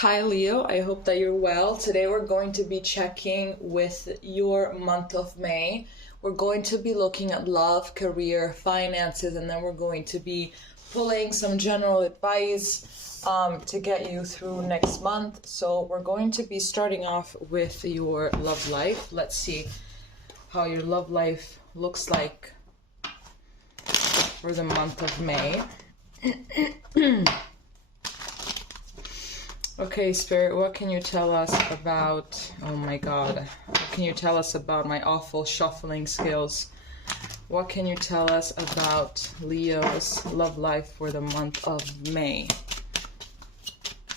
Hi Leo, I hope that you're well. Today we're going to be checking with your month of May. We're going to be looking at love, career, finances, and then we're going to be pulling some general advice to get you through next month. So we're going to be starting off with your love life. Let's see how your love life looks like for the month of May. Okay, Spirit, what can you tell us about, oh my God, what can you tell us about my awful shuffling skills? What can you tell us about Leo's love life for the month of May?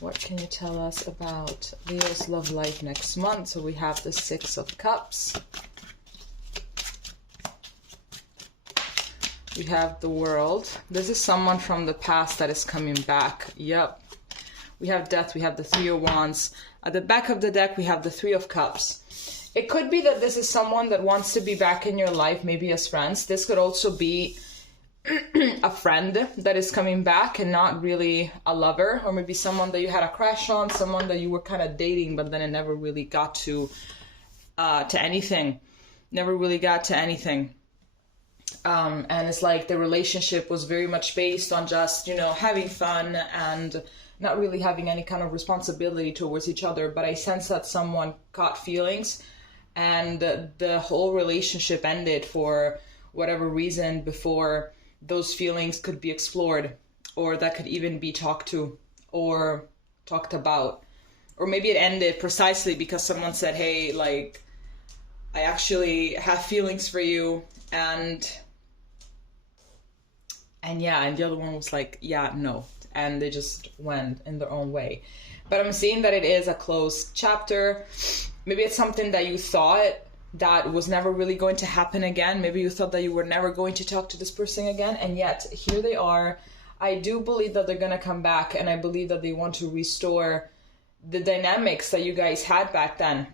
What can you tell us about Leo's love life next month? So we have the Six of Cups. We have the World. This is someone from the past that is coming back. Yep. We have Death, we have the Three of Wands. At the back of the deck, we have the Three of Cups. It could be that this is someone that wants to be back in your life, maybe as friends. This could also be a friend that is coming back and not really a lover. Or maybe someone that you had a crush on, someone that you were kind of dating, but then it never really got to anything. Never really got to anything. And it's like the relationship was very much based on just, having fun and not really having any kind of responsibility towards each other. But I sense that someone caught feelings and the whole relationship ended for whatever reason before those feelings could be explored, or that could even be talked to or talked about. Or maybe it ended precisely because someone said, hey, like, I actually have feelings for you, and the other one was like, yeah, no. And they just went in their own way. But I'm seeing that it is a closed chapter. Maybe it's something that you thought that was never really going to happen again. Maybe you thought that you were never going to talk to this person again. And yet, here they are. I do believe that they're going to come back. And I believe that they want to restore the dynamics that you guys had back then.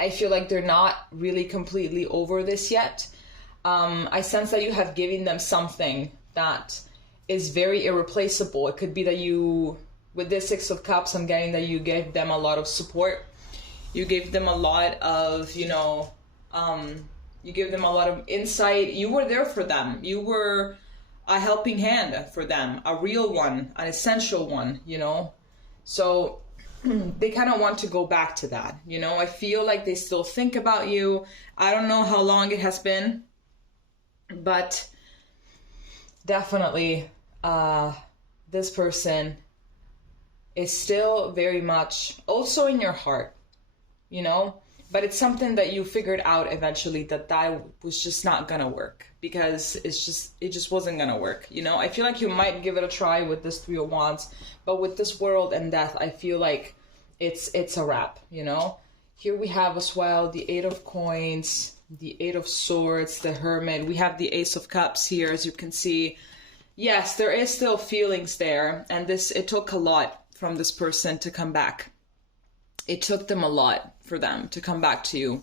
I feel like they're not really completely over this yet. I sense that you have given them something that is very irreplaceable. It could be that you, with this Six of Cups, I'm getting that you gave them a lot of support. You gave them a lot of, you gave them a lot of insight. You were there for them. You were a helping hand for them, a real one, an essential one, So they kind of want to go back to that, I feel like they still think about you. I don't know how long it has been, but definitely this person is still very much also in your heart, but it's something that you figured out eventually that was just not gonna work, because it just wasn't gonna work. I feel like you might give it a try with this Three of Wands, but with this World and Death, I feel like it's a wrap. Here we have as well the Eight of Coins, the Eight of Swords, the Hermit. We have the Ace of Cups here, as you can see. Yes, there is still feelings there, and it took a lot from this person to come back. It took them a lot for them to come back to you.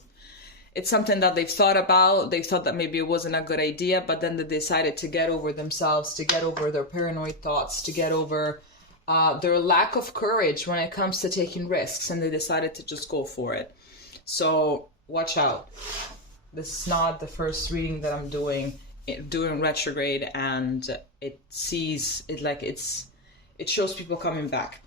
It's something that they've thought about. They thought that maybe it wasn't a good idea, but then they decided to get over themselves, to get over their paranoid thoughts, to get over their lack of courage when it comes to taking risks, and they decided to just go for it. So watch out. This is not the first reading that I'm doing retrograde, and it shows people coming back.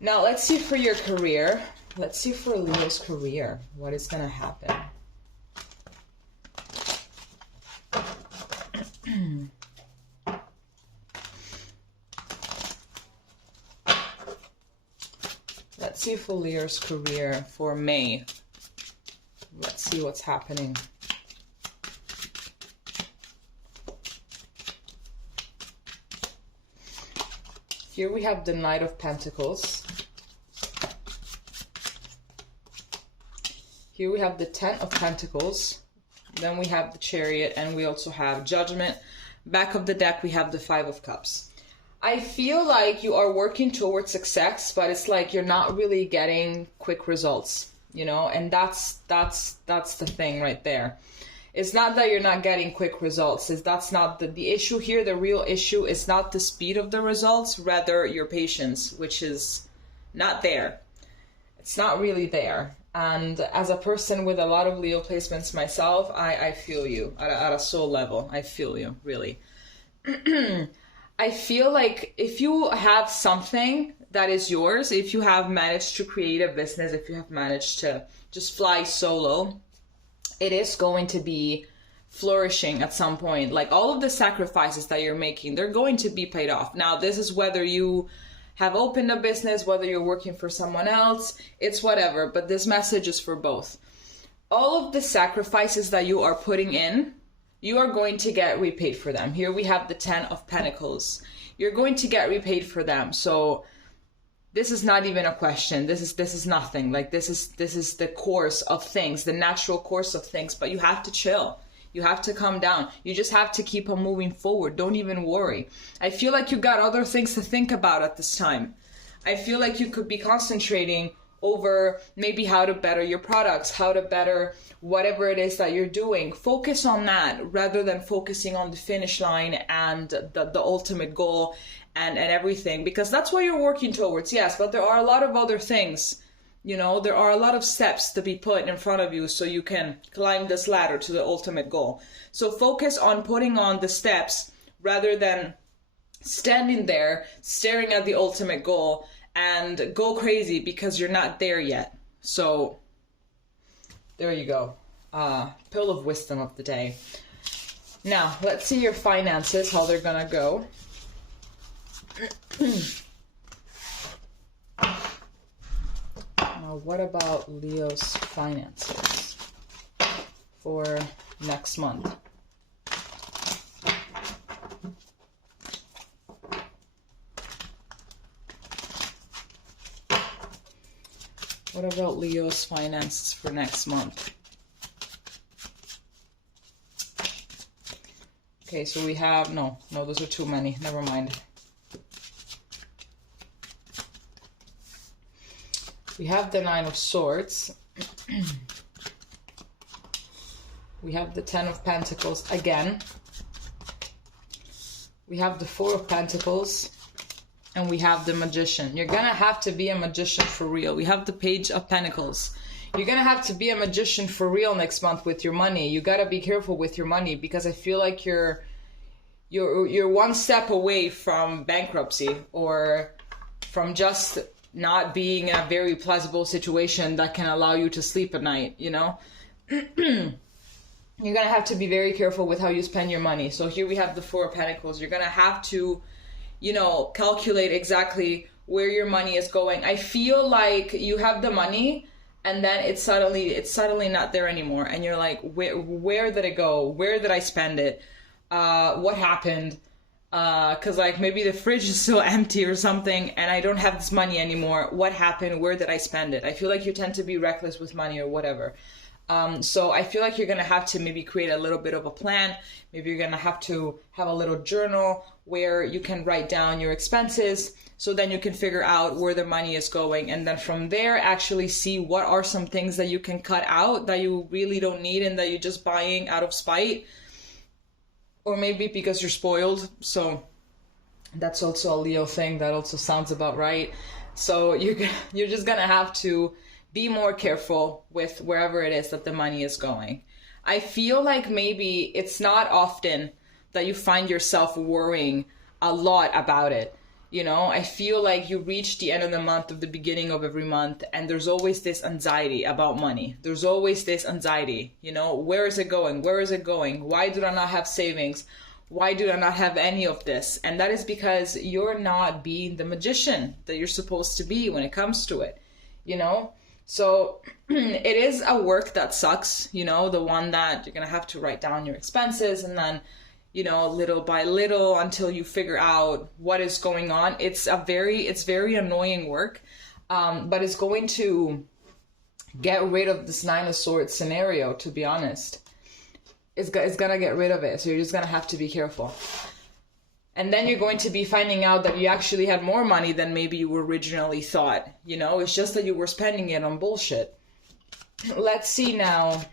Now let's see for your career. Let's see for Leo's career. What is going to happen? Let's see for Leo's career for May. Let's see what's happening. Here we have the Knight of Pentacles. Here we have the Ten of Pentacles. Then we have the Chariot, and we also have Judgment. Back of the deck, we have the Five of Cups. I feel like you are working towards success, but it's like you're not really getting quick results, and that's the thing right there. It's not that you're not getting quick results. That's not the issue here. The real issue is not the speed of the results, rather your patience, which is not there. It's not really there. And as a person with a lot of Leo placements myself, I feel you at a soul level. I feel you, really. I feel like if you have something that is yours, if you have managed to create a business, if you have managed to just fly solo, it is going to be flourishing at some point. Like all of the sacrifices that you're making, they're going to be paid off. Now, this is whether you have opened a business, whether you're working for someone else, it's whatever, but this message is for both. All of the sacrifices that you are putting in, you are going to get repaid for them. Here we have the 10 of Pentacles. You're going to get repaid for them. So this is not even a question. This is nothing. Like this is the course of things, the natural course of things, but you have to chill. You have to calm down. You just have to keep on moving forward. Don't even worry. I feel like you got other things to think about at this time. I feel like you could be concentrating over maybe how to better your products, how to better whatever it is that you're doing. Focus on that rather than focusing on the finish line and the ultimate goal and everything, because that's what you're working towards. Yes, but there are a lot of other things. You know, there are a lot of steps to be put in front of you so you can climb this ladder to the ultimate goal. So focus on putting on the steps rather than standing there staring at the ultimate goal and go crazy because you're not there yet. So there you go. Pill of wisdom of the day. Now, let's see your finances, how they're gonna go. What about Leo's finances for next month? What about Leo's finances for next month? Okay, so we have, no, those are too many. Never mind. We have the 9 of Swords. We have the 10 of Pentacles again. We have the 4 of Pentacles. And we have the Magician. You're gonna have to be a magician for real. We have the Page of Pentacles. You're gonna have to be a magician for real next month with your money. You gotta be careful with your money because I feel like you're one step away from bankruptcy or from just not being in a very plausible situation that can allow you to sleep at night, you know? You're gonna have to be very careful with how you spend your money. So here we have the 4 of Pentacles. You're gonna have to, you know, calculate exactly where your money is going. I feel like you have the money and then it's suddenly not there anymore. And you're like, where did it go? Where did I spend it? What happened? Cause like maybe the fridge is still empty or something and I don't have this money anymore. What happened? Where did I spend it? I feel like you tend to be reckless with money or whatever. So I feel like you're going to have to maybe create a little bit of a plan. Maybe you're going to have a little journal where you can write down your expenses. So then you can figure out where the money is going. And then from there, actually see what are some things that you can cut out that you really don't need and that you're just buying out of spite. Or maybe because you're spoiled. So that's also a Leo thing. That also sounds about right. So you're just going to have to be more careful with wherever it is that the money is going. I feel like maybe it's not often that you find yourself worrying a lot about it. You know, I feel like you reach the end of the month, of the beginning of every month, and there's always this anxiety about money. There's always this anxiety, you know, where is it going? Where is it going? Why do I not have savings? Why do I not have any of this? And that is because you're not being the magician that you're supposed to be when it comes to it, you know? So it is a work that sucks, you know, the one that you're going to have to write down your expenses and then, you know, little by little until you figure out what is going on. It's very annoying work, but it's going to get rid of this 9 of Swords scenario, to be honest. It's going to get rid of it. So you're just going to have to be careful. And then you're going to be finding out that you actually had more money than maybe you originally thought. You know, it's just that you were spending it on bullshit. Let's see now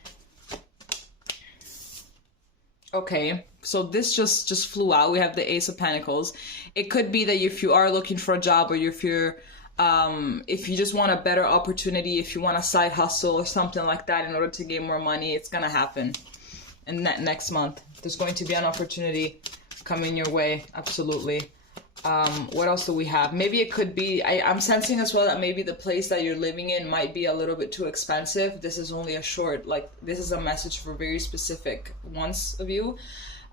Okay, so this just flew out. We have the Ace of Pentacles. It could be that if you are looking for a job, or if you just want a better opportunity, if you want a side hustle or something like that in order to get more money, it's gonna happen. And next month, there's going to be an opportunity coming your way. Absolutely. What else do we have? Maybe it could be, I'm sensing as well that maybe the place that you're living in might be a little bit too expensive. This is only a short, like, this is a message for very specific ones of you.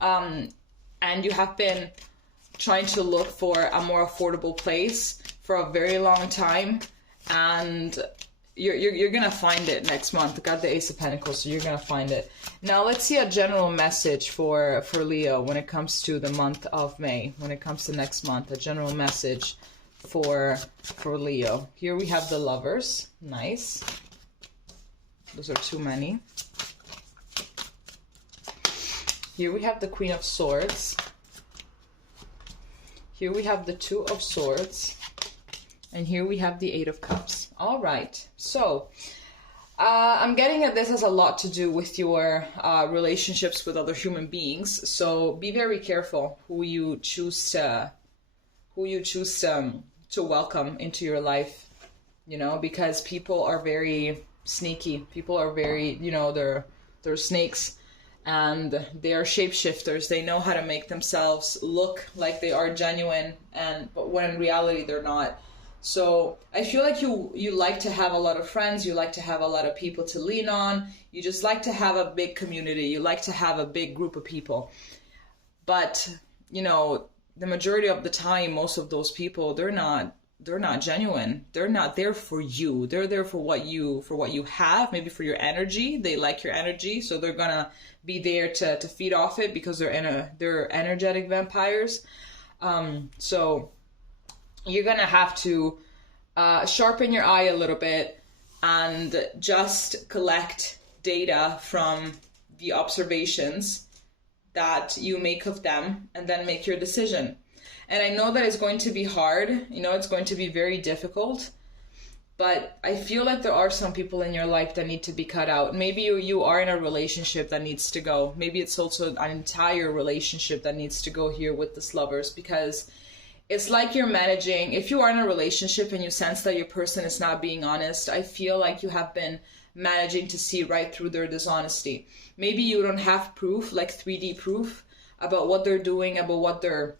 And you have been trying to look for a more affordable place for a very long time. And you're gonna find it next month. Got the Ace of Pentacles, so you're gonna find it. Now let's see a general message for Leo when it comes to the month of May. When it comes to next month, a general message for Leo. Here we have the Lovers. Nice. Those are too many. Here we have the Queen of Swords. Here we have the Two of Swords. And here we have the Eight of Cups. All right. So I'm getting at this has a lot to do with your relationships with other human beings. So be very careful who you choose to welcome into your life. You know, because people are very sneaky. People are very, you know, they're snakes. And they are shapeshifters. They know how to make themselves look like they are genuine, but when in reality they're not. So I feel like you like to have a lot of friends. You like to have a lot of people to lean on. You just like to have a big community. You like to have a big group of people. But, you know, the majority of the time, most of those people, they're not genuine. They're not there for you. They're there for what you have, maybe for your energy. They like your energy, so they're gonna be there to feed off it because they're energetic vampires. So you're gonna have to sharpen your eye a little bit and just collect data from the observations that you make of them and then make your decision. And I know that it's going to be hard, you know, it's going to be very difficult, but I feel like there are some people in your life that need to be cut out. Maybe you are in a relationship that needs to go. Maybe it's also an entire relationship that needs to go here with this Lovers, because it's like you're managing, if you are in a relationship and you sense that your person is not being honest, I feel like you have been managing to see right through their dishonesty. Maybe you don't have proof, like 3D proof, about what they're doing, about their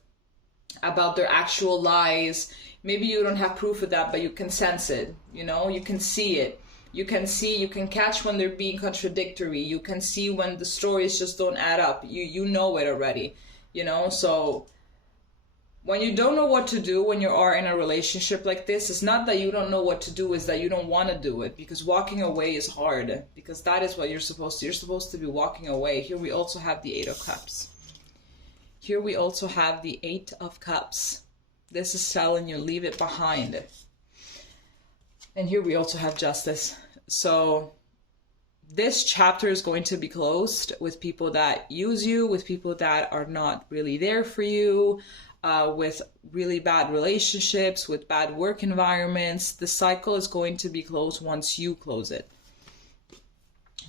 actual lies. Maybe you don't have proof of that, but you can sense it, you know, you can see it. You can catch when they're being contradictory. You can see when the stories just don't add up. You know it already, you know. So when you don't know what to do when you are in a relationship like this, it's not that you don't know what to do, it's that you don't want to do it, because walking away is hard, because that is what you're supposed to. You're supposed to be walking away. Here we also have the Eight of Cups. Here we also have the Eight of Cups. This is telling you, leave it behind. And here we also have Justice. So this chapter is going to be closed with people that use you, with people that are not really there for you, with really bad relationships, with bad work environments. The cycle is going to be closed once you close it.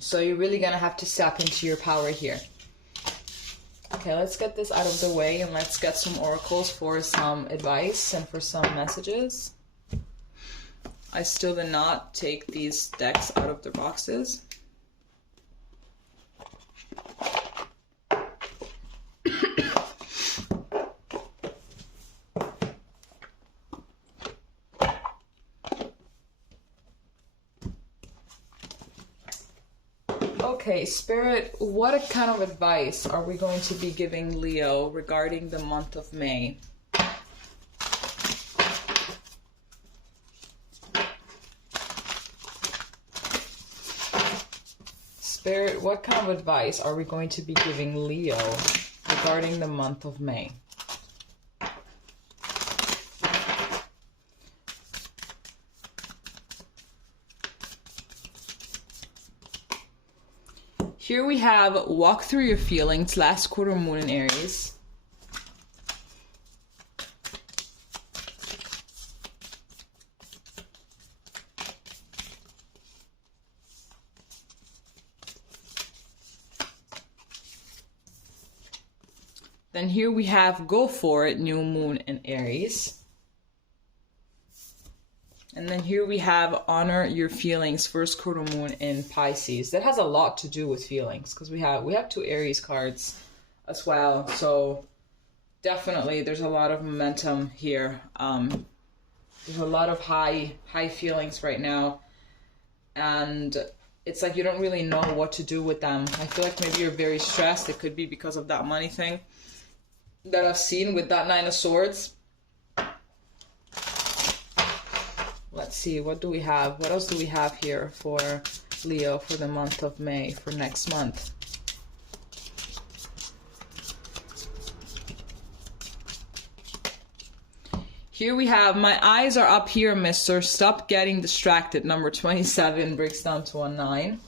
So you're really going to have to step into your power here. Okay, let's get this out of the way and let's get some oracles for some advice and for some messages. I still did not take these decks out of their boxes. Okay, Spirit, what kind of advice are we going to be giving Leo regarding the month of May? Spirit, what kind of advice are we going to be giving Leo regarding the month of May? Here we have walk through your feelings, last quarter moon in Aries. Then here we have go for it, new moon in Aries. And then here we have honor your feelings, first quarter moon in Pisces. That has a lot to do with feelings because we have 2 Aries cards as well. So definitely there's a lot of momentum here. There's a lot of high feelings right now. And it's like you don't really know what to do with them. I feel like maybe you're very stressed. It could be because of that money thing that I've seen with that 9 of Swords. Let's see, what do we have? What else do we have here for Leo for the month of May, for next month? Here we have, my eyes are up here, mister. Stop getting distracted. Number 27 breaks down to a 9.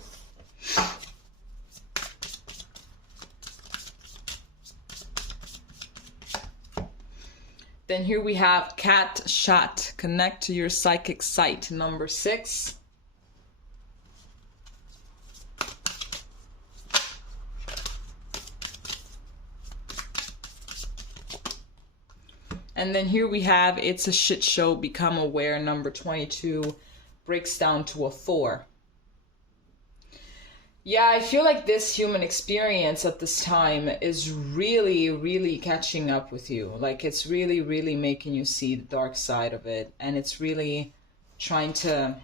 Then here we have cat shot. Connect to your psychic sight. Number 6. And then here we have it's a shit show. Become aware. Number 22 breaks down to a 4. Yeah, I feel like this human experience at this time is really, really catching up with you. Like it's really, really making you see the dark side of it. And it's really trying to,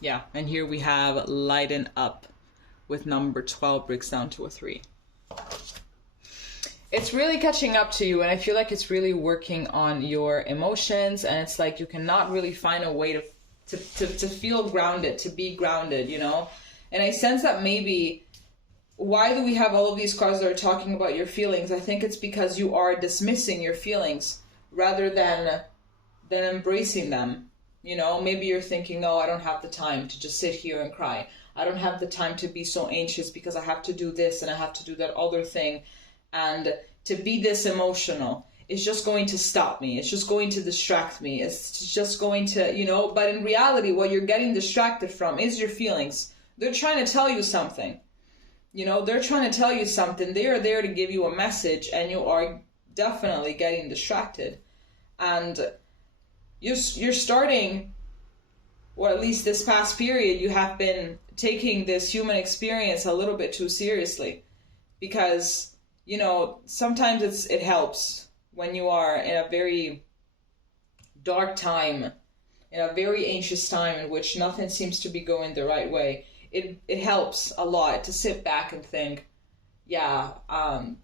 yeah. And here we have lighten up with number 12 breaks down to a 3. It's really catching up to you. And I feel like it's really working on your emotions. And it's like you cannot really find a way to feel grounded, to be grounded, you know? And I sense that maybe, why do we have all of these cards that are talking about your feelings? I think it's because you are dismissing your feelings rather than embracing them. You know, maybe you're thinking, no, I don't have the time to just sit here and cry. I don't have the time to be so anxious because I have to do this and I have to do that other thing. And to be this emotional is just going to stop me. It's just going to distract me. It's just going to, you know, but in reality, what you're getting distracted from is your feelings. They're trying to tell you something. You know, they're trying to tell you something. They are there to give you a message, and you are definitely getting distracted. And you're starting, or at least this past period, you have been taking this human experience a little bit too seriously. Because, you know, sometimes it helps when you are in a very dark time, in a very anxious time in which nothing seems to be going the right way. It helps a lot to sit back and think, yeah,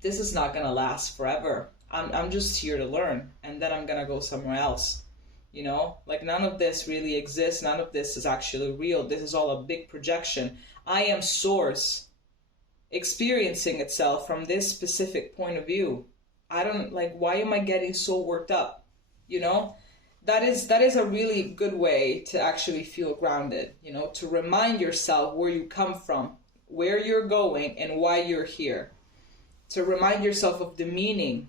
this is not gonna last forever. I'm just here to learn, and then I'm gonna go somewhere else. You know, like none of this really exists. None of this is actually real. This is all a big projection. I am source experiencing itself from this specific point of view. I don't like, why am I getting so worked up? You know? That is a really good way to actually feel grounded, you know, to remind yourself where you come from, where you're going, and why you're here. To remind yourself of the meaning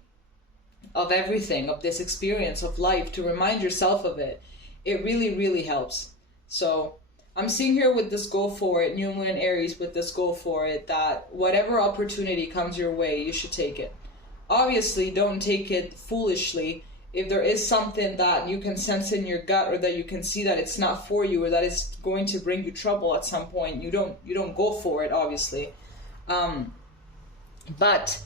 of everything, of this experience of life, to remind yourself of it. It really, really helps. So I'm seeing here with this go for it, new moon in Aries with this go for it, that whatever opportunity comes your way, you should take it. Obviously, don't take it foolishly. If there is something that you can sense in your gut, or that you can see that it's not for you, or that it's going to bring you trouble at some point, you don't go for it, obviously. But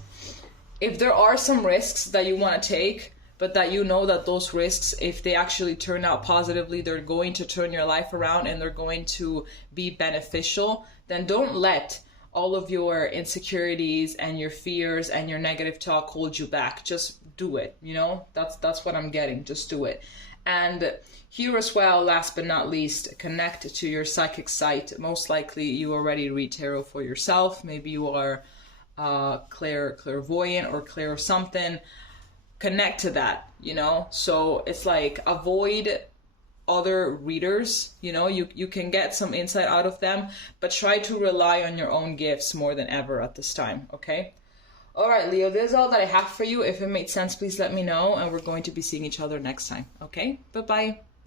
if there are some risks that you want to take, but that you know that those risks, if they actually turn out positively, they're going to turn your life around and they're going to be beneficial, then don't let all of your insecurities and your fears and your negative talk hold you back. Just do it, you know? That's what I'm getting. Just do it. And here as well, last but not least, connect to your psychic sight. Most likely you already read tarot for yourself. Maybe you are clairvoyant or clair something. Connect to that, you know? So it's like, avoid other readers, you know, you can get some insight out of them, but try to rely on your own gifts more than ever at this time, okay? All right, Leo, this is all that I have for you. If it made sense, please let me know, and we're going to be seeing each other next time, okay? Bye-bye.